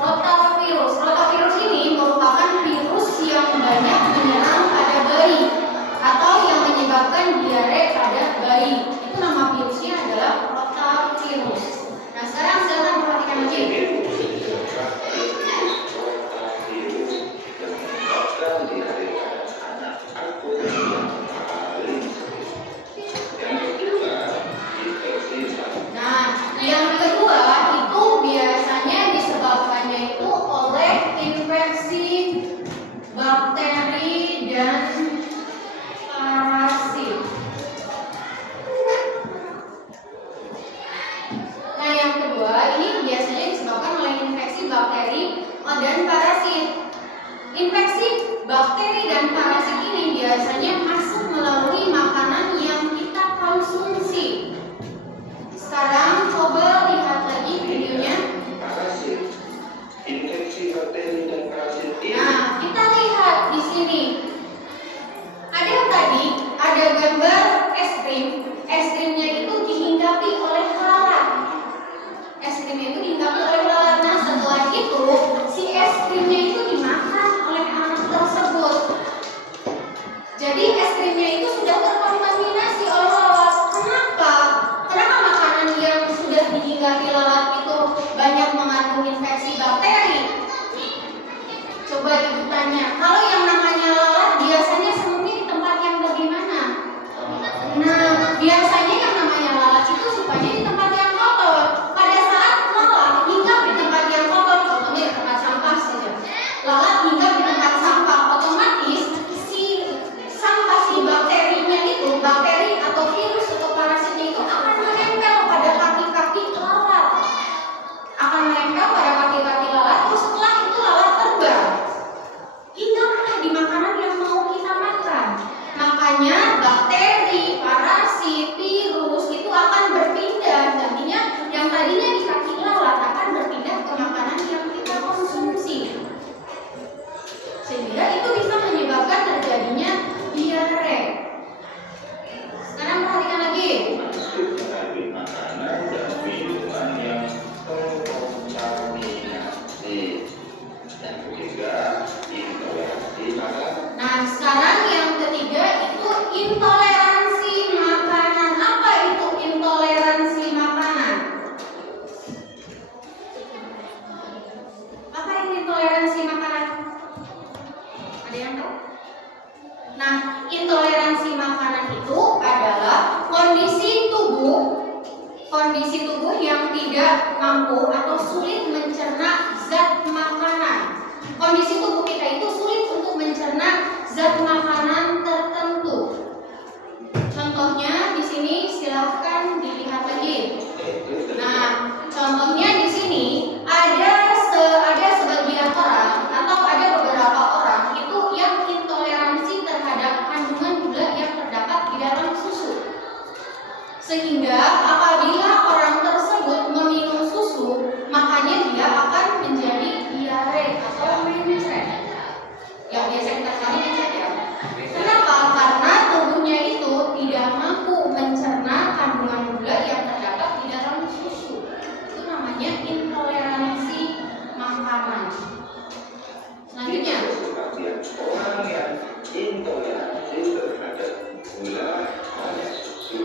rotavirus. Rotavirus ini merupakan virus yang banyak menyerang pada bayi atau yang menyebabkan diare pada bayi. Itu nama virusnya adalah rotavirus. Nah, sekarang silakan perhatikan lagi. Nah, yang kedua itu biasanya disebabkannya itu oleh infeksi bakteri dan parasit. Nah, yang kedua ini biasanya disebabkan oleh infeksi bakteri dan parasit. Infeksi bakteri dan parasit ini biasanya masuk melalui makanan yang kita konsumsi. Sekarang coba lihat lagi videonya. Parasit, infeksi bakteri dan parasit ini. Nah, kita lihat di sini. Ada tadi ada gambar es krim. Es krimnya itu dihinggapi oleh lalat. Es krimnya itu dihinggapi oleh lalat. Nah, setelah itu si es krimnya itu dimakan oleh anak tersebut. Jadi es krim Ada yang tahu? Nah, intoleransi makanan itu adalah kondisi tubuh yang tidak mampu atau sulit mencerna zat makanan. Kondisi tubuh kita itu sulit untuk mencerna zat makanan tertentu. Contohnya di sini silahkan dilihat lagi. Nah, contohnya di sini ada sebagian orang atau ada beberapa orang itu yang intoleransi terhadap kandungan gula yang terdapat di dalam susu. Sehingga apabila orang tersebut meminum susu, makanya dia akan menjadi diare atau mencret. Yang biasa kita kenal mencret ya. Kenapa? Karena tubuhnya itu tidak mampu mencerna kandungan gula yang terdapat di dalam susu. Itu namanya intoleransi makanan. Selanjutnya, Orang yang intoleransi terhadap gula alias susu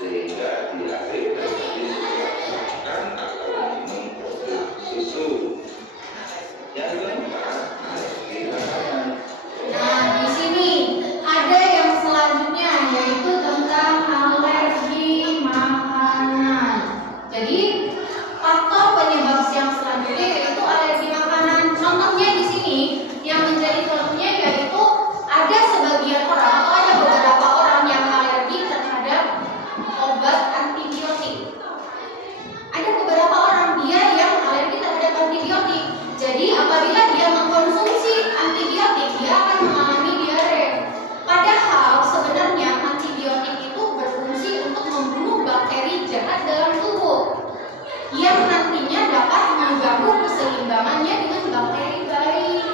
sehingga diare terjadi setelah makan atau minum produk susu. Yang keempat, alergi makanan. nah di sini ada yang selanjutnya yaitu tentang alergi makanan. Jadi faktor penyebab yang selanjutnya yaitu alergi makanan. Contohnya di sini yang menjadi contohnya yaitu ada sebagian orang atau ada beberapa orang yang alergi terhadap obat antibiotik. Ada beberapa orang dia yang alergi terhadap antibiotik. Jadi apabila dia mengkonsumsi antibiotik, dia akan mengalami diare. Padahal sebenarnya antibiotik itu berfungsi untuk membunuh bakteri jahat dalam tubuh yang nantinya dapat mengganggu keseimbangannya dengan bakteri baik.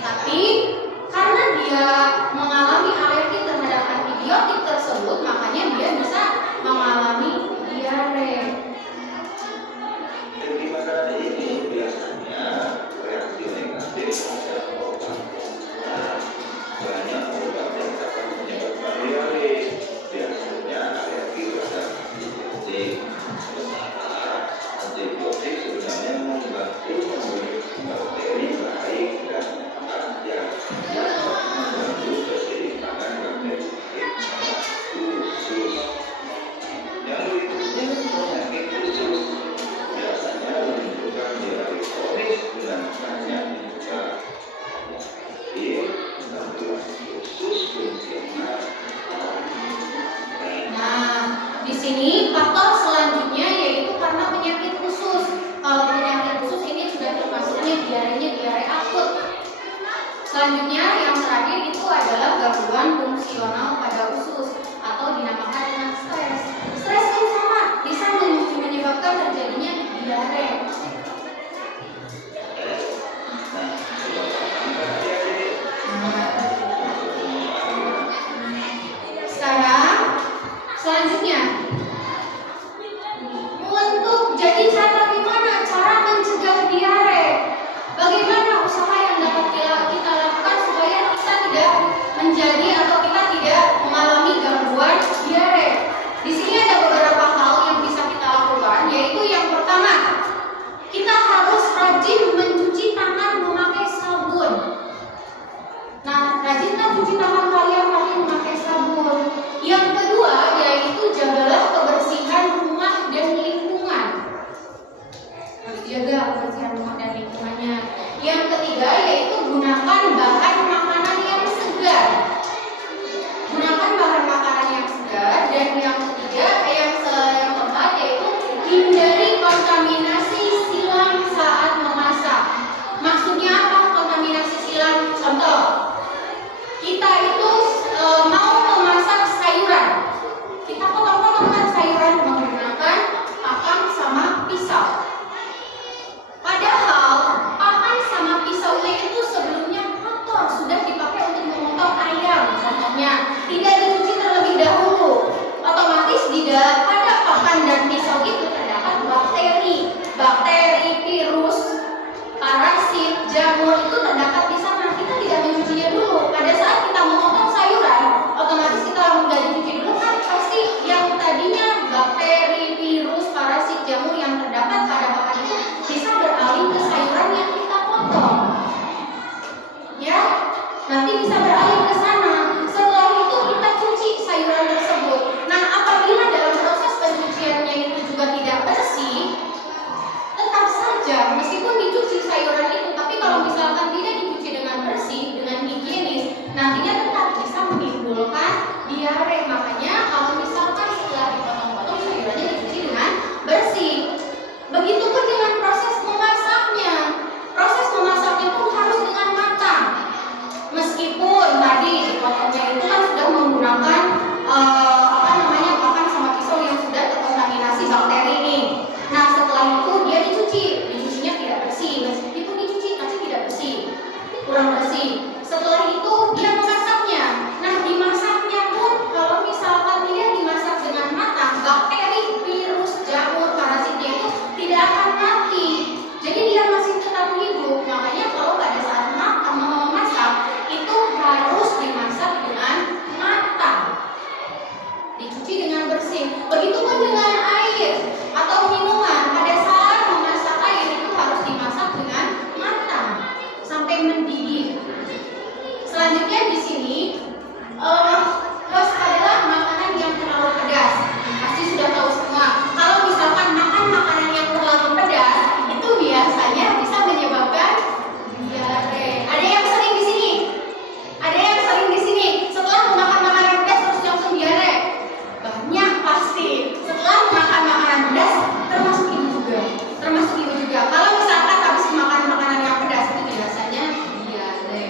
Tapi karena dia mengalami alergi terhadap antibiotik tersebut, makanya dia bisa mengalami diare. Alergi makanan ini biasanya reaksi negatif terhadap obat. Nah, banyak obat yang dapat menyebabkan diare. Biasanya alergi terhadap antibiotik. Sementara antibiotik sebenarnya membantu membunuh bakteri baik dan jahat yang membantu keseimbangan bakteri baik pada usus. Yang berikutnya penyakit usus biasanya menunjukkan diare kronis dengan banyak luka. Penyakit gangguan usus fungsional. Nah, di sini faktor selanjutnya yaitu karena penyakit usus. Kalau penyakit usus ini sudah termasuknya diarenya diare akut. Selanjutnya yang terakhir itu adalah gangguan fungsional pada usus atau dinamakan dengan stres. Stres itu sama bisa menyebabkan terjadinya diare. Sekarang selanjutnya untuk jadi bagaimana cara mencegah diare? Bagaimana usaha yang dapat kita lakukan supaya kita tidak menjadi atau kita tidak mengalami nanti bisa beralih ke sana. Setelah itu kita cuci sayuran tersebut. Nah, apabila dalam proses pencuciannya itu juga tidak bersih, tetap saja meskipun dicuci sayuran itu, tapi kalau misalkan tidak dicuci dengan bersih, dengan higienis, nantinya tetap bisa menimbulkan diare. Makanya kalau misalkan setelah dipotong-potong sayurannya dicuci dengan bersih. Begitupun dengan proses memasaknya. Proses memasaknya pun harus dengan matang. Meskipun tadi dipotongnya itu kan sudah menggunakan pakan sama pisau yang sudah terkontaminasi bakteri ini. Nah, setelah itu dia dicucinya tidak bersih. Meskipun dicuci tapi tidak bersih, kurang bersih. Setelah itu dia memasaknya. Nah, dimasaknya pun kalau misalkan tidak dimasak dengan matang, bakteri, virus, jamur, parasitnya itu tidak akan mati. Jadi dia masih tetap hidup. Makanya kalau pada saat memasak itu harus dimasak dengan matang, dicuci dengan bersih. Begitupun dengan air atau minuman. Pada saat memasak air itu harus dimasak dengan matang sampai mendidih. Selanjutnya di sini adalah makanan yang terlalu pedas. Pasti sudah tahu semua. Kalau misalkan makan makanan yang terlalu pedas, itu biasanya bisa menyebabkan diare. Ada yang sering di sini? Ada yang sering di sini setelah memakan makanan pedas terus langsung diare? Banyak pasti. Setelah makan makanan pedas, termasuk ibu juga. Kalau misalkan habis makan makanan yang pedas itu biasanya diare.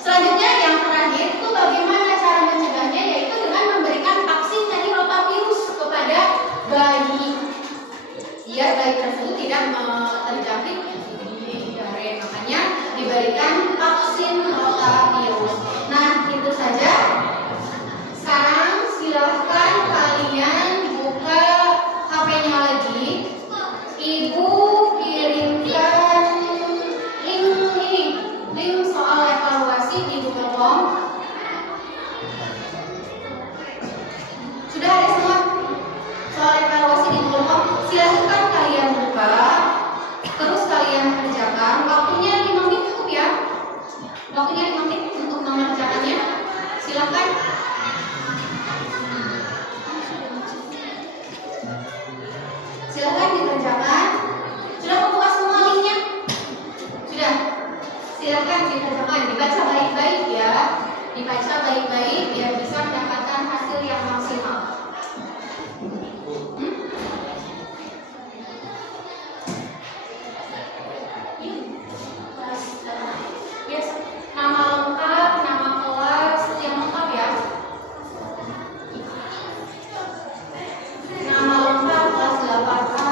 Selanjutnya yang terakhir itu bagaimana cara mencegahnya, yaitu dengan memberikan vaksin dari rotavirus kepada bayi, biar bayi tersebut tidak terjangkit diare. Makanya diberikan vaksin rotavirus. Nah, itu saja. Sekarang silahkan kalian buka HP-nya lagi. Ibu kirimkan link soal evaluasi di Google Form. Sudah ada semua soal evaluasi di Google Form. Silahkan kalian buka, terus kalian kerjakan. Waktunya 5 menit cukup ya. Waktunya 5 menit untuk mengerjakannya. Silahkan. Silahkan dikerjakan. Sudah membuka semua linknya? Sudah. Silahkan dikerjakan. Dibaca baik-baik ya. Dibaca baik-baik biar bisa mendapatkan hasil yang maksimal. Biasa. Nama lengkap, nama kelas yang lengkap ya. Nama lengkap kelas 8A.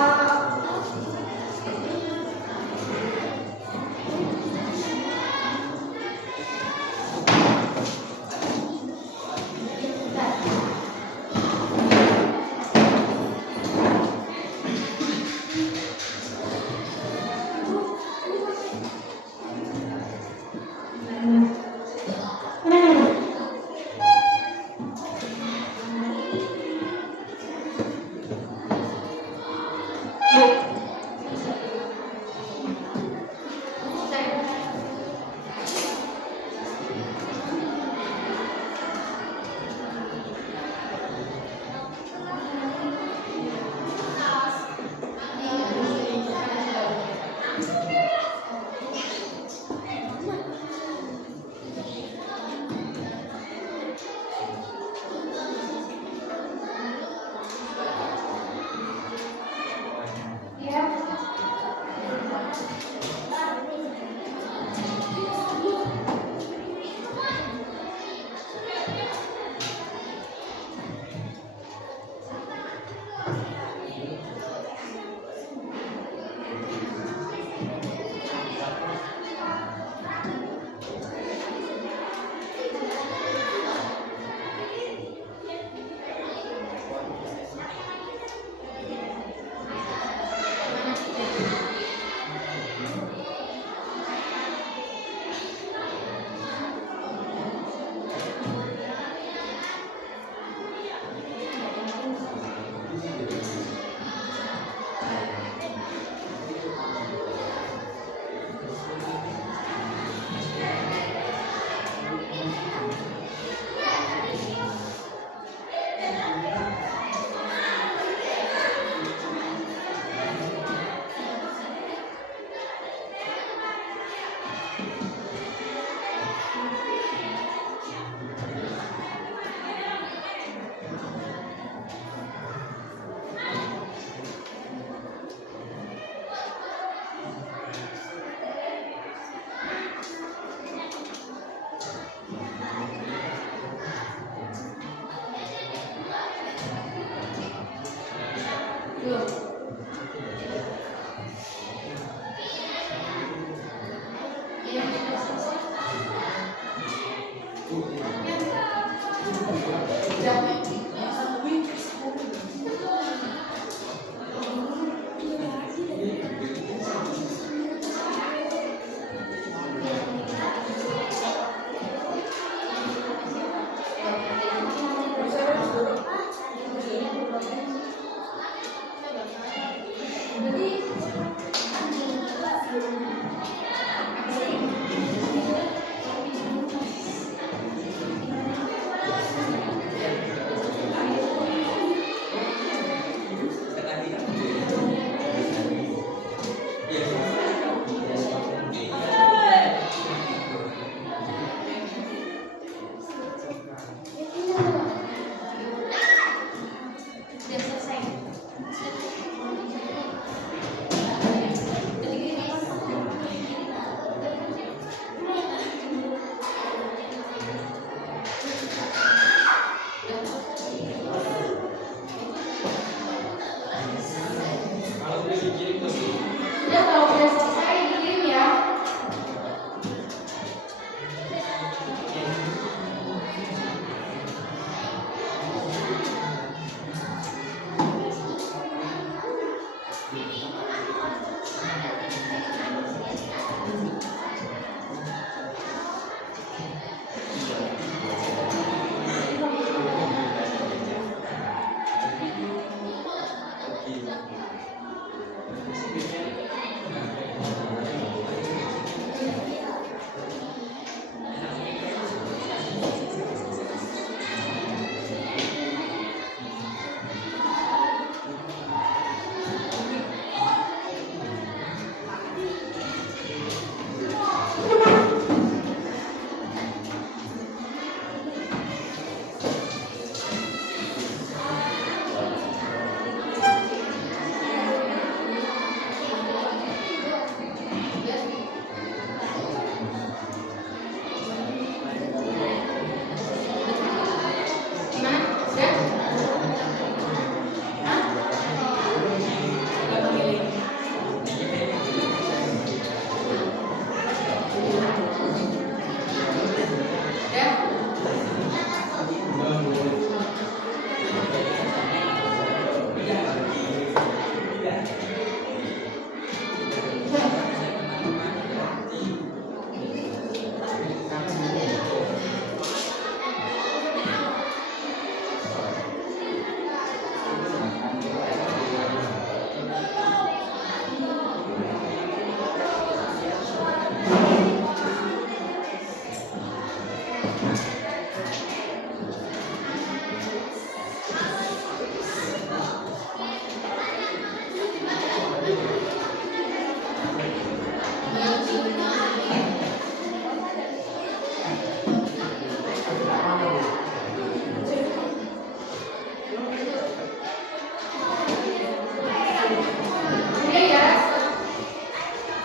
Sudah ya?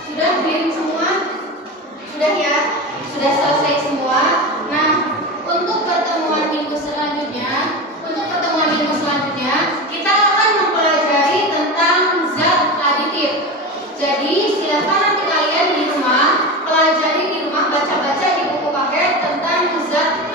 Sudah kirim semua? Sudah ya? Sudah selesai semua? Nah, untuk pertemuan minggu selanjutnya, kita akan mempelajari tentang zat aditif. Jadi, silakan nanti kalian di rumah pelajari di rumah, baca-baca di buku paket tentang zat